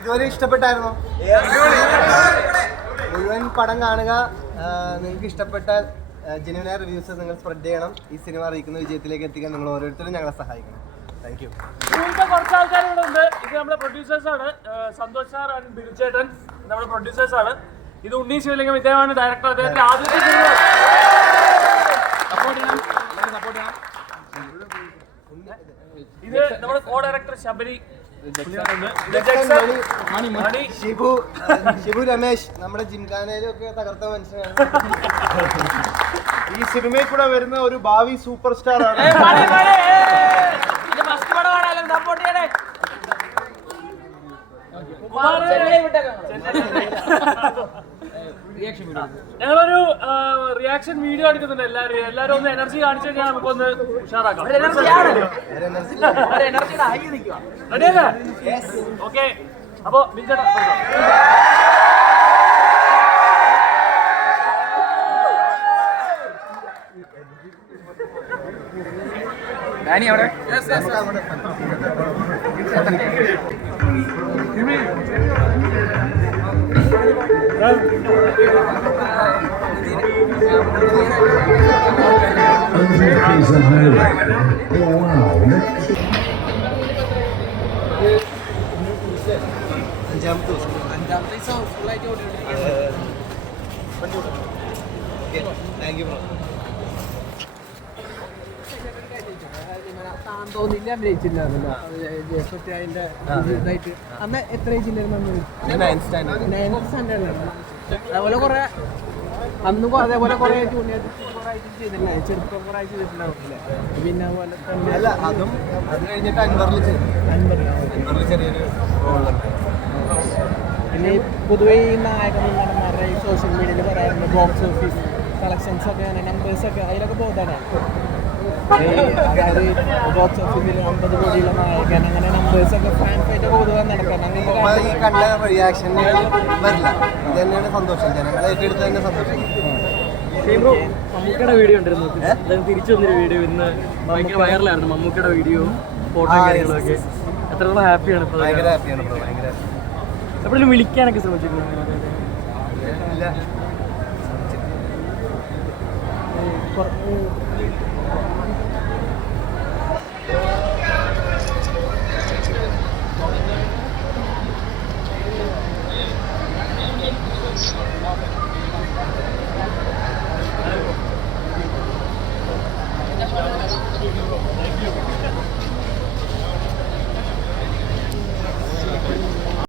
ഇതുവരെ ഇഷ്ടപ്പെട്ടായിരുന്നോ? മുഴുവൻ പടം കാണുക. നിങ്ങൾക്ക് ഇഷ്ടപ്പെട്ട ജെനുവിനായ റിവ്യൂസ് നിങ്ങൾ സ്പ്രെഡ് ചെയ്യണം. ഈ സിനിമ അറിയിക്കുന്ന വിജയത്തിലേക്ക് എത്തിക്കാൻ നിങ്ങൾ ഓരോരുത്തരും ഞങ്ങളെ സഹായിക്കണം. താങ്ക് യു കുറച്ച് ആൾക്കാരുണ്ട് ഇത് നമ്മുടെ പ്രൊഡ്യൂസേഴ്സ് ആണ്. സന്തോഷ് സാർ ആൻഡ് ബിരുചേട്ടൻ നമ്മുടെ പ്രൊഡ്യൂസേഴ്സ് ആണ്. ഇത് ഉണ്ണി ശിവലിംഗം ഇദ്ദേഹമാണ് ഡയറക്ടർ അദ്ദേഹത്തിന്റെ ആദ്യത്തെ ഇത് നമ്മുടെ കോ ഡയറക്ടർ ശബരി. ഷിബു ഷിബു രമേശ് നമ്മുടെ ജിംഖാനയിലും ഒക്കെ തകർത്ത മനുഷ്യനാണ്. ഈ സിനിമയിൽ കൂടെ വരുന്ന ഒരു ഭാവി സൂപ്പർ സ്റ്റാർ ആണ്. ഞങ്ങളൊരു റിയാക്ഷൻ വീഡിയോ എടുക്കുന്നുണ്ട് എല്ലാവരും. എല്ലാവരും ഒന്ന് എനർജി കാണിച്ചു കഴിഞ്ഞാൽ നമുക്കൊന്ന് ഉഷാറാക്കാം. റെഡിയല്ലേ ഓക്കെ അപ്പോ ഡാനി അവിടെ? A highlight. Oh wow. അഞ്ചാമത്തെ ദിവസം താങ്ക് യു ബ്രോ തോന്നില്ല അഭിനയിച്ചില്ലായിരുന്നല്ലോ ജയസത്യ അതിന്റെ ഇതായിട്ട് അന്ന് എത്ര ഏജില്ലായിരുന്നു അന്ന് നയൻ സ്റ്റാൻഡേർഡ് നയൻത് സ്റ്റാൻഡേർഡിലാണ് അതേപോലെ കുറെ അന്ന് അതേപോലെ കുറെ ചെറുപ്പം കുറെ ആയിട്ട് ചെയ്തിട്ടുണ്ടാവില്ലേ പിന്നെ അതുപോലെ തന്നെ അല്ല അതും അത് കഴിഞ്ഞിട്ട് അൻവറിൽ ചെറിയൊരു പിന്നെ പൊതുവെ ഈ നായകന്മാരുടെ സോഷ്യൽ മീഡിയയിൽ പറയാറുണ്ട് ബോക്സ് ഓഫീസ് കളക്ഷൻസ് ഒക്കെ നമ്പേഴ്സ് ഒക്കെ അതിലൊക്കെ ബോധമാണ് ബോക്സ് ഓഫീസിൽ അമ്പത് കോടിയുള്ള നായകൻ അങ്ങനെ നമ്പേഴ്സ് ഒക്കെ ഫാൻ ഫൈറ്റ് പൊതുവെ നടക്കാൻ ഈ കണ്ട റിയാക്ഷൻ വരില്ല. ഇത് തന്നെയാണ് സന്തോഷം. ജനങ്ങളെ ഏറ്റെടുത്ത് തന്നെ സന്തോഷം. മമ്മൂക്കയുടെ വീഡിയോ ഉണ്ടായിരുന്നു തിരിച്ചു വന്നൊരു വീഡിയോ. ഇന്ന് ഭയങ്കര വൈറലായിരുന്നു മമ്മൂക്കയുടെ വീഡിയോ ഫോട്ടോ കാര്യങ്ങളൊക്കെ. എത്രത്തോളം ഹാപ്പിയാണ് ഇപ്പോൾ ഭയങ്കര ഹാപ്പിയാണ് ബ്രോ ഭയങ്കര എപ്പോഴും വിളിക്കാനൊക്കെ ശ്രമിച്ചിരുന്നു. ഇല്ല.